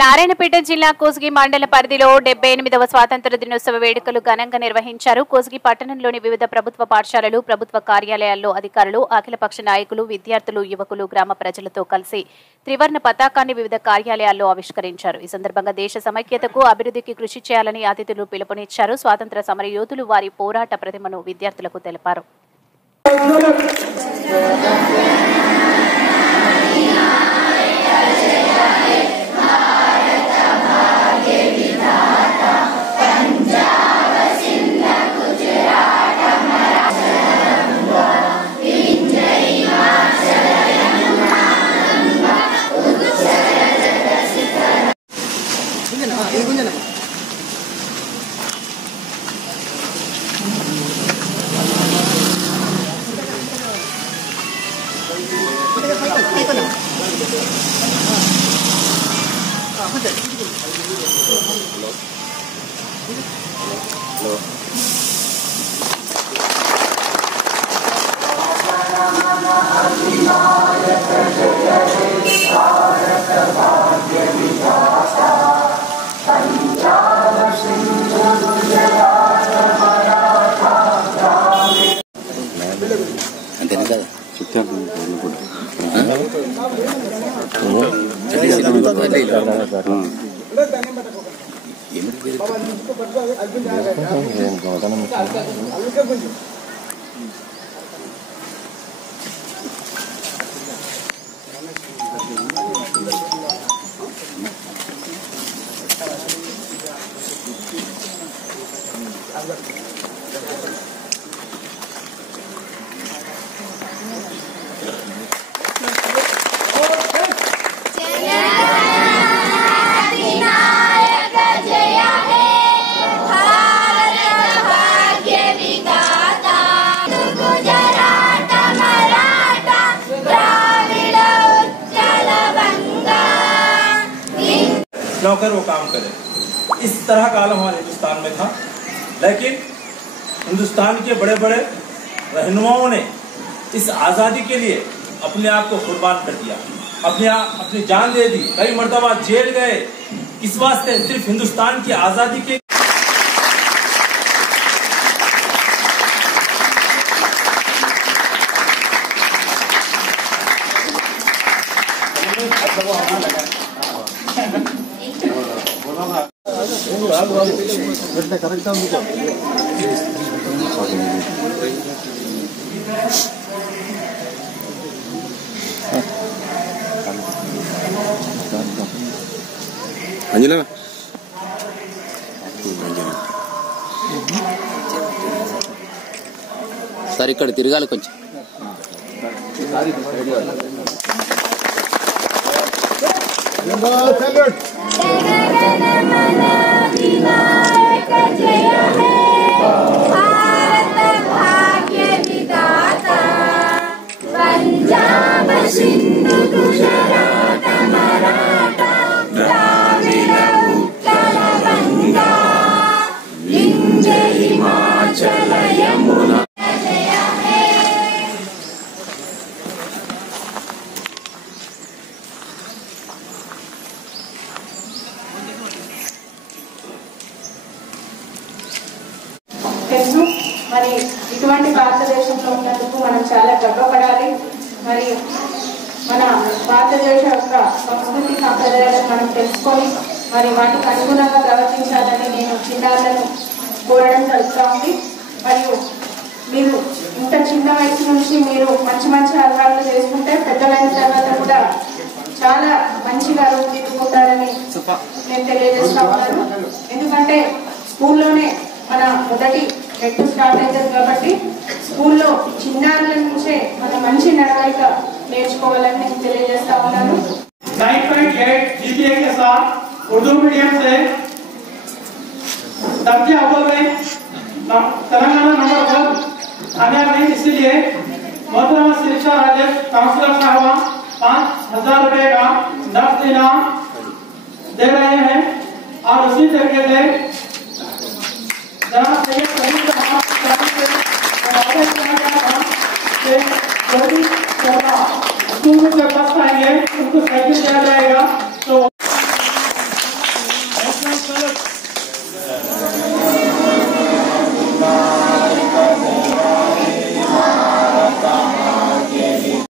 నారాయణపేట జిల్లా కోస్గి మండల పరిధిలో 78వ స్వాతంత్ర దినోత్సవ వేడుకలు ఘనంగా నిర్వహించారు. కోస్గి పట్టణంలోని వివిధ ప్రభుత్వ పాఠశాలలు, ప్రభుత్వ కార్యాలయాల్లో అధికారులు, అఖిలపక్ష నాయకులు, విద్యార్థులు, యువకులు గ్రామ ప్రజలతో కలిసి త్రివర్ణ పతాకాన్ని వివిధ కార్యాలయాల్లో ఆవిష్కరించారు. ఈ సందర్భంగా దేశ సమైక్యతకు, అభివృద్ధికి కృషి చేయాలని అతిథులు పిలుపునిచ్చారు. స్వాతంత్ర సమర యోధులు వారి పోరాట ప్రతిమను విద్యార్థులకు తెలిపారు. नौकर वो काम करे, इस तरह का आलम हमारे हिंदुस्तान में था। लेकिन हिंदुस्तान के बड़े बड़े रहनुमाओं ने इस आज़ादी के लिए अपने आप को कुर्बान कर दिया, अपनी जान दे दी, कई मर्तबा जेल गए। किस वास्ते? सिर्फ हिंदुस्तान की आज़ादी के అంజనా సార్ ఇక్కడ తిరగాలి కొంచెం. మరి ఇటువంటి భారతదేశంలో ఉన్నందుకు మనం చాలా గర్వపడాలి. మరి మన భారతదేశ యొక్క సంస్కృతి సంప్రదాయాలను మనం తెలుసుకొని మరి వాటికి అనుగుణంగా ప్రవర్తించాలని నేను చిన్నారులను కోరడం జరుగుతూ ఉంది. మరియు మీరు ఇంత చిన్న వయసు నుంచి మీరు మంచి మంచి అలవాట్లు చేసుకుంటే పెద్దలైన తర్వాత కూడా చాలా మంచిగా రూపుదిద్దుకుంటారని నేను తెలియజేస్తా ఉన్నాను. ఎందుకంటే స్కూల్లోనే మన మొదటి మెట్టు స్టార్ట్ అవుతుంది కాబట్టి స్కూల్లో చిన్నారుల నుంచే మన మంచి నడవడిక నేర్చుకోవాలని నేను తెలియజేస్తా ఉన్నాను. 9.8 GPA के साथ उर्दू मीडियम से दर्जे अव्वल में तेलंगाना नंबर 1 आने वाली, इसलिए मोहतरमा शिक्षा राज्य काउंसिलर साहब 5,000 रुपए का नकद इनाम दे रहे हैं। और उसी तरीके से जनाब सैयद सलीम साहब स्कूल में जब बस आएंगे उनको साइकिल दिया जाएगा। तो